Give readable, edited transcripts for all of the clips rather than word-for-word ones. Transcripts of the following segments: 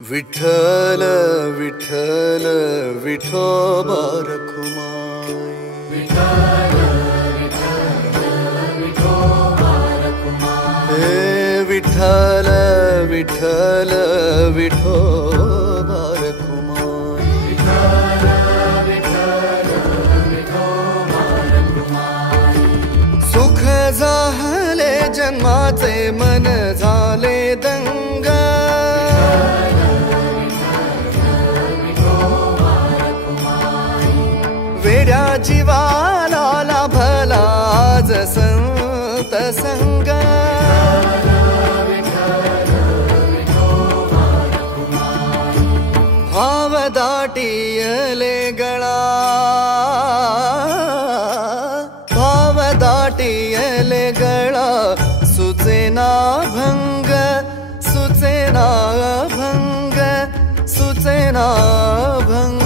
विठ्ठल विठ्ठल विठोबा रखुमाई। विठ्ठल विठ्ठल विठोबा रखुमाई। हे विठ्ठल विठ्ठल विठोबा रखुमाई। विठ्ठल विठ्ठल विठोबा रखुमाई। सुख झाले जन्माचे मन झाले दंग। वेड्या जीवाला लाभला आज संत संग। भाव दाटियले गळा, भाव दाटियले गळा, सुचेना भंग, सुचेना भंग, सुचेना भंग।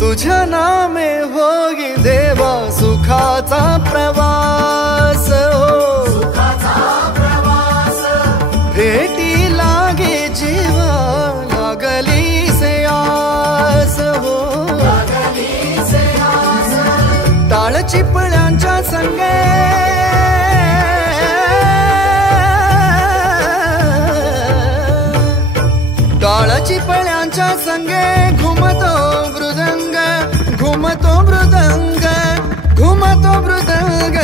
तुझ्या नामे होई देवा सुखाचा प्रवास हो, सुखाचा प्रवास। भेटी लागे जीवा लागली से आस हो, लागली से आस। टाळ चिपळ्यांच्या संगे, टाळ चिपळ्यांच्या संगे घुमतो मृदंग, घुमतो मृदंग, घुमतो मृदंग।